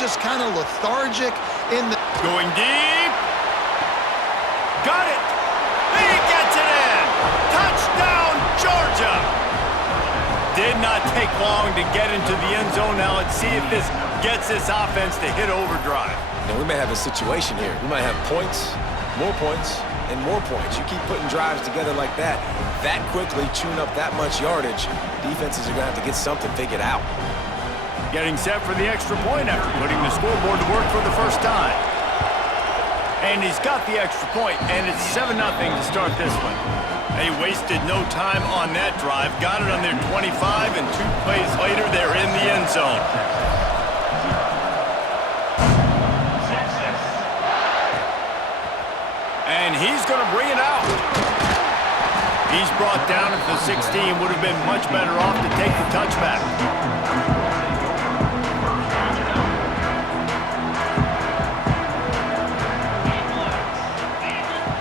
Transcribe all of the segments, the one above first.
just kind of lethargic in the... Going deep. Got it. He gets it in. Touchdown, Georgia. Did not take long to get into the end zone. Now let's see if this gets this offense to hit overdrive. Now we may have a situation here. We might have points, and more points. You keep putting drives together like that quickly, chewing up that much yardage, defenses are going to have to get something figured out. Getting set for the extra point after putting the scoreboard to work for the first time. And he's got the extra point, and it's 7-0 to start this one. They wasted no time on that drive. Got it on their 25, and 2 plays later, they're in the end zone. And he's going to bring it out. He's brought down at the 16. Would have been much better off to take the touchback.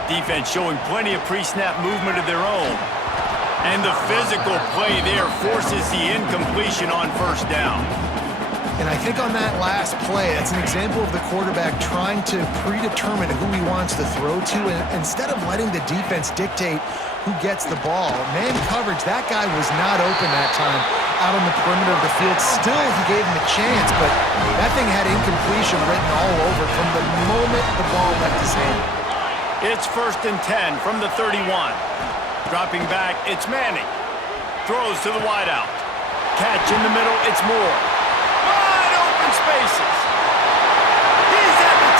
Defense showing plenty of pre-snap movement of their own. And the physical play there forces the incompletion on first down. And I think on that last play, that's an example of the quarterback trying to predetermine who he wants to throw to, and instead of letting the defense dictate who gets the ball. Man coverage, that guy was not open that time out on the perimeter of the field. Still, he gave him a chance, but that thing had incompletion written all over from the moment the ball left his hand. It's 1st and 10 from the 31. Dropping back, it's Manning. Throws to the wideout. Catch in the middle, it's Moore. Wide open spaces. He's at the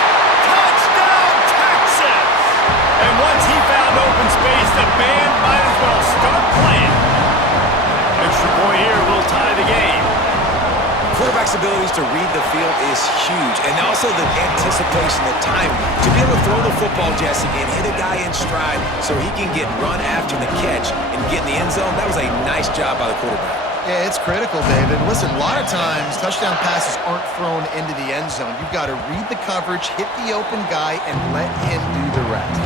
touchdown, Texas! And once he found open space, the band might as well start playing. Extra point here will tie the game. Quarterback's abilities to read the field is huge, and also the anticipation, the time to be able to throw the football, Jesse, and hit a guy in stride so he can get run after the catch and get in the end zone. That was a nice job by the quarterback. Yeah, it's critical, David. Listen, a lot of times touchdown passes aren't thrown into the end zone. You've got to read the coverage, hit the open guy, and let him do the rest.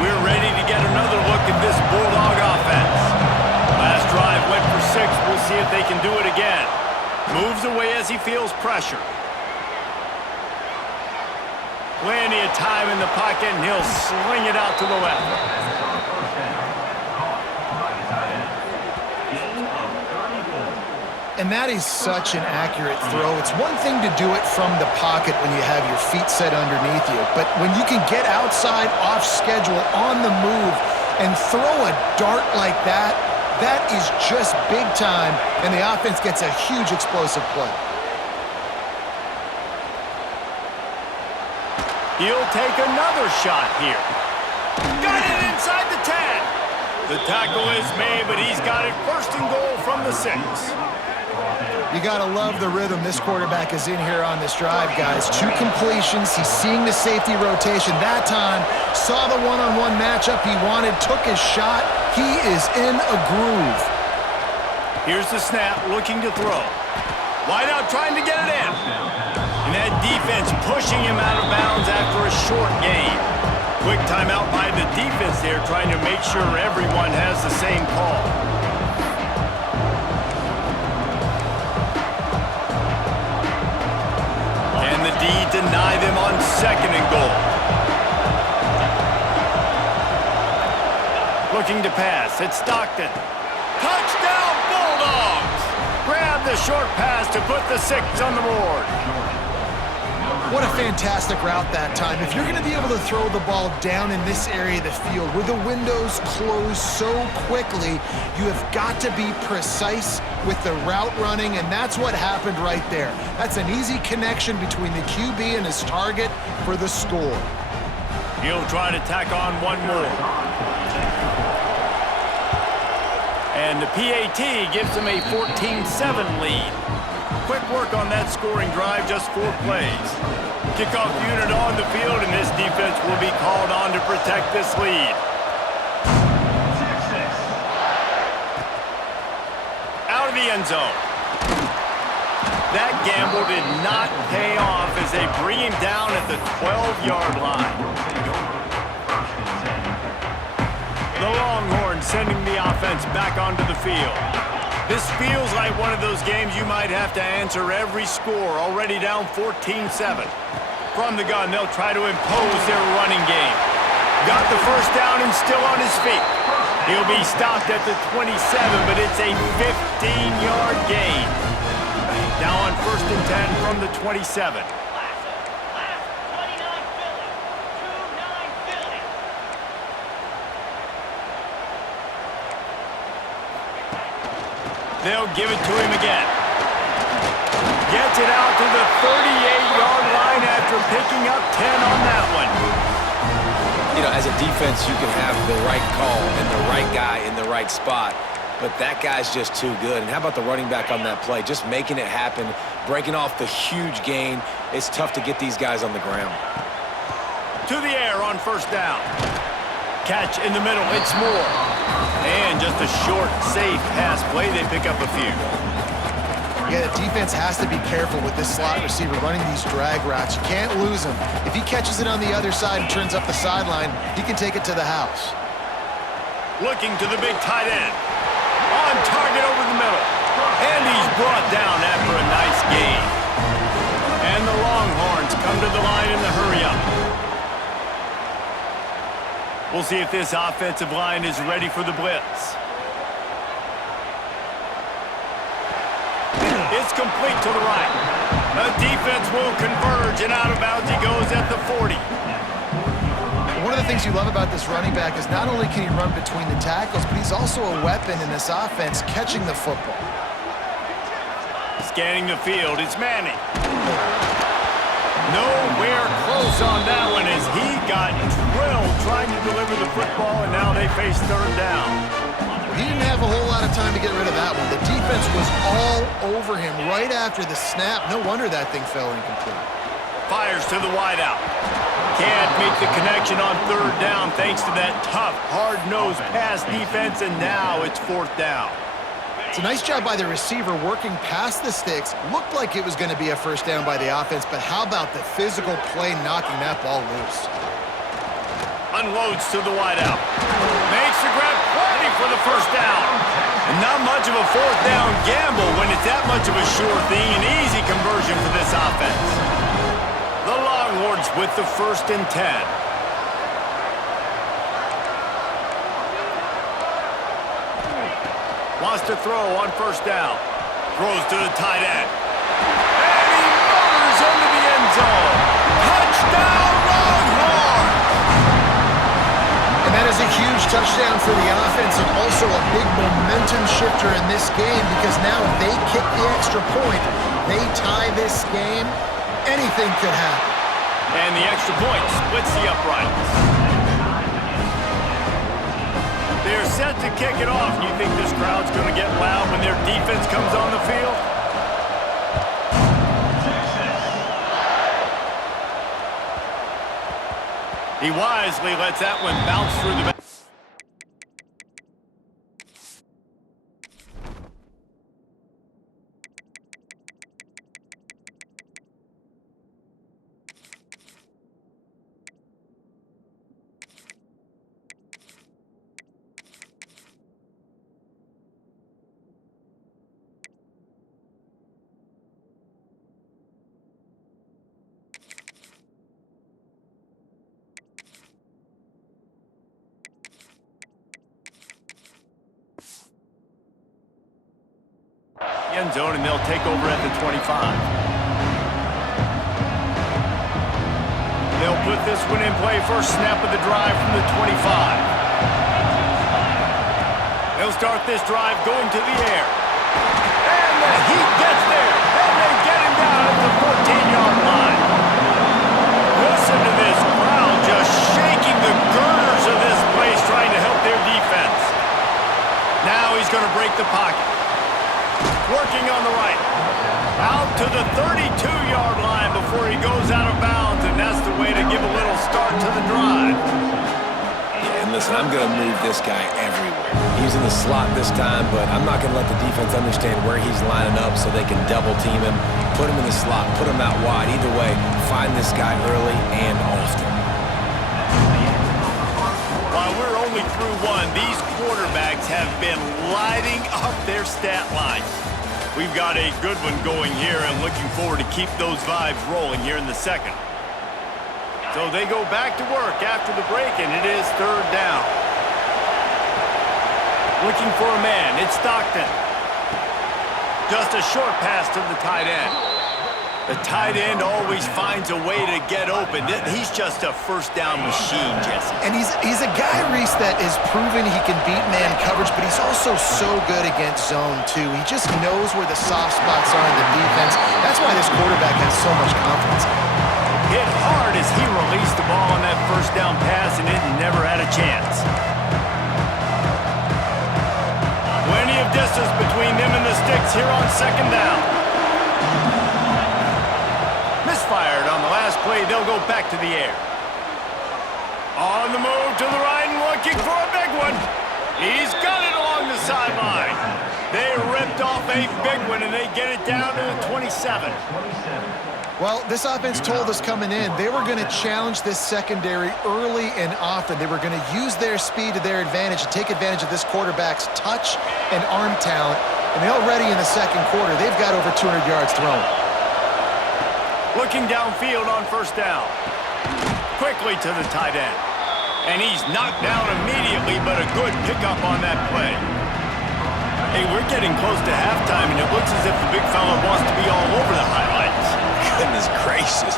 We're ready to get another look at this Bulldog offense. Last drive went for 6. We'll see if they can do it again. Moves away as he feels pressure. Plenty of time in the pocket, and he'll sling it out to the left. And that is such an accurate throw. It's one thing to do it from the pocket when you have your feet set underneath you, but when you can get outside, off schedule, on the move, and throw a dart like that, that is just big time, and the offense gets a huge explosive play. He'll take another shot here. Got it inside the 10. The tackle is made, but he's got it 1st and goal from the 6. You got to love the rhythm this quarterback is in here on this drive, guys. 2 completions. He's seeing the safety rotation. That time, saw the one-on-one matchup he wanted, took his shot. He is in a groove. Here's the snap, looking to throw. Wide out, trying to get it in. And that defense pushing him out of bounds after a short gain. Quick timeout by the defense there, trying to make sure everyone has the same call. And the D deny them on 2nd and goal. Looking to pass, it's Stockton. Touchdown, Bulldogs! Grab the short pass to put the 6 on the board. What a fantastic route that time. If you're going to be able to throw the ball down in this area of the field where the windows close so quickly, you have got to be precise with the route running, and that's what happened right there. That's an easy connection between the QB and his target for the score. He'll try to tack on one more. And the PAT gives him a 14-7 lead. Quick work on that scoring drive, just 4 plays. Kickoff unit on the field, and this defense will be called on to protect this lead. Out of the end zone. That gamble did not pay off as they bring him down at the 12-yard line. The Longhorns sending the offense back onto the field. This feels like one of those games you might have to answer every score. Already down 14-7. From the gun, they'll try to impose their running game. Got the first down and still on his feet. He'll be stopped at the 27, but it's a 15-yard gain. Now on 1st and 10 from the 27. They'll give it to him again. Gets it out to the 38-yard line after picking up 10 on that one. You know, as a defense, you can have the right call and the right guy in the right spot, but that guy's just too good. And how about the running back on that play? Just making it happen, breaking off the huge gain. It's tough to get these guys on the ground. To the air on 1st down. Catch in the middle, it's Moore. And just a short, safe pass play, they pick up a few. Yeah, the defense has to be careful with this slot receiver running these drag routes. You can't lose him. If he catches it on the other side and turns up the sideline, he can take it to the house. Looking to the big tight end. On target over the middle. And he's brought down after a nice gain. And the Longhorns come to the line in the hurry-up. We'll see if this offensive line is ready for the blitz. It's complete to the right. The defense will converge, and out of bounds he goes at the 40. One of the things you love about this running back is not only can he run between the tackles, but he's also a weapon in this offense catching the football. Scanning the field, it's Manning. Nowhere close on that one as he got drilled trying to deliver the football, and now they face 3rd down. He didn't have a whole lot of time to get rid of that one. The defense was all over him right after the snap. No wonder that thing fell incomplete. Fires to the wideout. Can't make the connection on 3rd down thanks to that tough, hard-nosed pass defense, and now it's 4th down. It's a nice job by the receiver working past the sticks. Looked like it was going to be a 1st down by the offense, but how about the physical play knocking that ball loose? Unloads to the wideout. Makes the grab, plenty for the 1st down. And not much of a 4th down gamble when it's that much of a sure thing. An easy conversion for this offense. The Longhorns with the 1st and 10. Wants to throw on 1st down. Throws to the tight end. And he motors into the end zone. Touchdown, Longhorns! And that is a huge touchdown for the offense and also a big momentum shifter in this game because now if they kick the extra point, they tie this game, anything could happen. And the extra point splits the uprights. They're set to kick it off. Do you think this crowd's going to get loud when their defense comes on the field? He wisely lets that one bounce through the back. End zone, and they'll take over at the 25. They'll put this one in play. First snap of the drive from the 25. They'll start this drive going to the air. And the Heat gets there. And they get him down at the 14-yard line. Listen to this crowd just shaking the girders of this place trying to help their defense. Now he's going to break the pocket. Working on the right. Out to the 32-yard line before he goes out of bounds, and that's the way to give a little start to the drive. Yeah, and listen, I'm going to move this guy everywhere. He's in the slot this time, but I'm not going to let the defense understand where he's lining up so they can double team him, put him in the slot, put him out wide. Either way, find this guy early and often. While we're only only through one. These quarterbacks have been lighting up their stat lines. We've got a good one going here and looking forward to keep those vibes rolling here in the second. So they go back to work after the break, and it is third down. Looking for a man. It's Stockton. Just a short pass to the tight end. The tight end always finds a way to get open. He's just a first down machine, Jesse. And he's a guy, Reese, that is proven he can beat man coverage, but he's also so good against zone, too. He just knows where the soft spots are in the defense. That's why this quarterback has so much confidence. Hit hard as he released the ball on that first down pass, and it never had a chance. Plenty of distance between them and the sticks here on second down. Misfired on the last play. They'll go back to the air. On the move to the right and looking for a big one. He's got it along the sideline. They ripped off a big one, and they get it down to the 27. Well, this offense told us coming in they were going to challenge this secondary early and often. They were going to use their speed to their advantage and take advantage of this quarterback's touch and arm talent. And already in the second quarter, they've got over 200 yards thrown. Looking downfield on first down. Quickly to the tight end. And he's knocked down immediately, but a good pickup on that play. Hey, we're getting close to halftime, and it looks as if the big fella wants to be all over the highlights. Goodness gracious,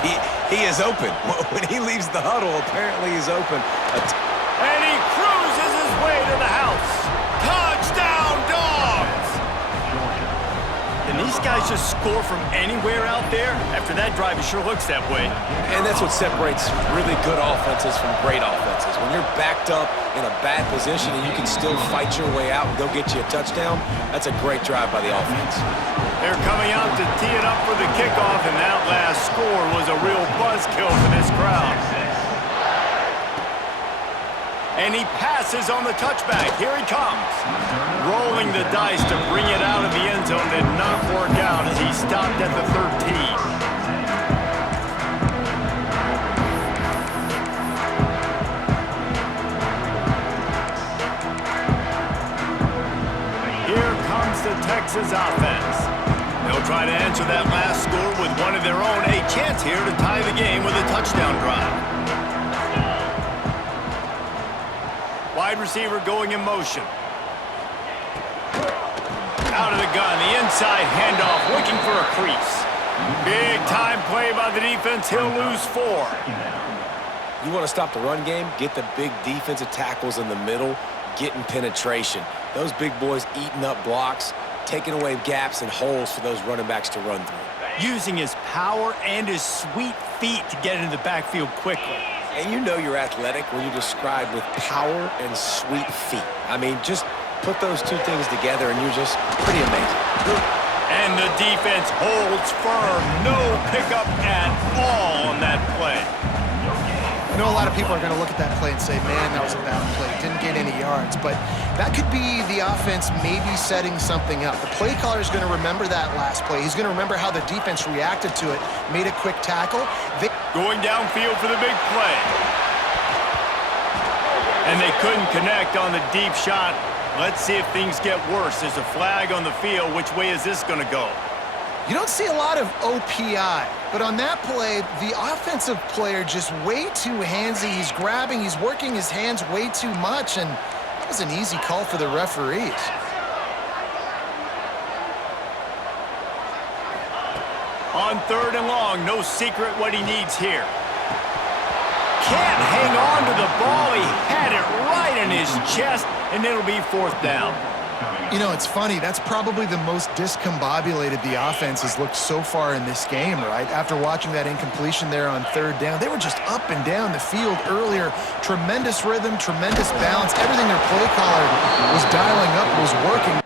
he is open. When he leaves the huddle, apparently he's open. And he cruises his way to the house. Touchdown, Dogs! Can these guys just score from anywhere out there? After that drive, it sure looks that way. And that's what separates really good offenses from great offenses. When you're backed up in a bad position and you can still fight your way out and go get you a touchdown, that's a great drive by the offense. They're coming out to tee it up for the kickoff, and that last score was a real buzzkill for this crowd. And he passes on the touchback. Here he comes. Rolling the dice to bring it out of the end zone did not work out as he stopped at the 13. Here comes the Texas offense. They'll try to answer that last score with one of their own. A chance here to tie the game with a touchdown drive. Wide receiver going in motion. Out of the gun, the inside handoff, looking for a crease. Big time play by the defense. He'll lose 4. You want to stop the run game? Get the big defensive tackles in the middle, getting penetration. Those big boys eating up blocks, taking away gaps and holes for those running backs to run through. Using his power and his sweet feet to get into the backfield quickly. And you know you're athletic when you describe with power and sweet feet. I mean, just put those two things together and you're just pretty amazing. And the defense holds firm. No pickup at all on that play. I know a lot of people are going to look at that play and say, man, that was a bad play. Didn't get any yards. But that could be the offense maybe setting something up. The play caller is going to remember that last play. He's going to remember how the defense reacted to it, made a quick tackle. Going downfield for the big play. And they couldn't connect on the deep shot. Let's see if things get worse. There's a flag on the field. Which way is this going to go? You don't see a lot of OPI, but on that play, the offensive player just way too handsy. He's grabbing, he's working his hands way too much, and that was an easy call for the referees. On third and long, no secret what he needs here. Can't hang on to the ball. He had it right in his chest, and it'll be fourth down. You know, it's funny. That's probably the most discombobulated the offense has looked so far in this game, right? After watching that incompletion there on third down, they were just up and down the field earlier. Tremendous rhythm, tremendous balance. Everything their play caller was dialing up was working.